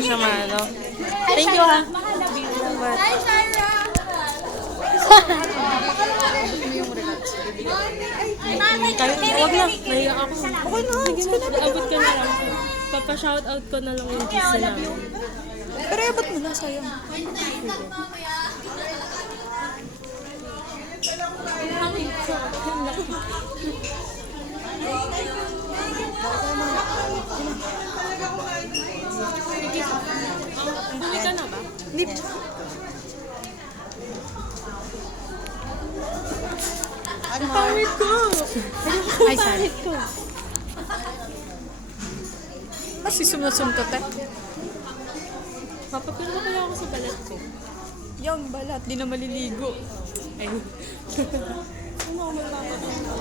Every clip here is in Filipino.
siya maano. Thank you, ha. Salamat. Hi, Sarah! Kahit, wag na. Nahiya ako. Okay na. Sige na. Abot ka na lang. Papa-shoutout ko na lang yung GC namin. Pero abot mo na, sayang. Buli ka na ba? Hindi. Pangit ko! Ay, sorry. Pangit ko. Kasi sumusumtot eh. Papapilo ko lang ako sa balat ko. Yung balat, di na maliligo. Ay. Ano ako magpapapilo?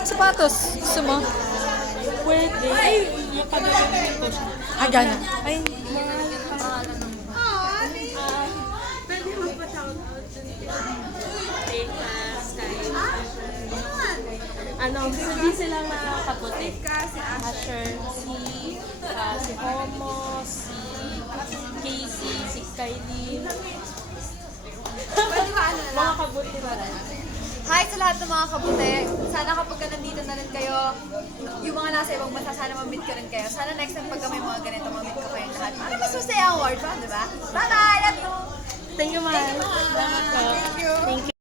Sapatos, gusto mo? Pwede. Ay, mapagaling dito siya. Ah, gano'n. Ay, Pwede magpa-shoutout dun Teka, Sky. Ano, hindi sila makaputi. Si Asher, si Homo, si Casey, si Kylie. Mga kabuti ba rin? Hi sa lahat ng mga kabuti. Sana kapag nandito na rin kayo, yung mga nasa ibang bansa, sana ma-meet ko rin kayo. Sana next time pagka may mga ganito, ma-meet ko kayong lahat. Ano mas masaya ang award pa, di ba? Bye-bye! Love you! Thank you, mahal. Thank you.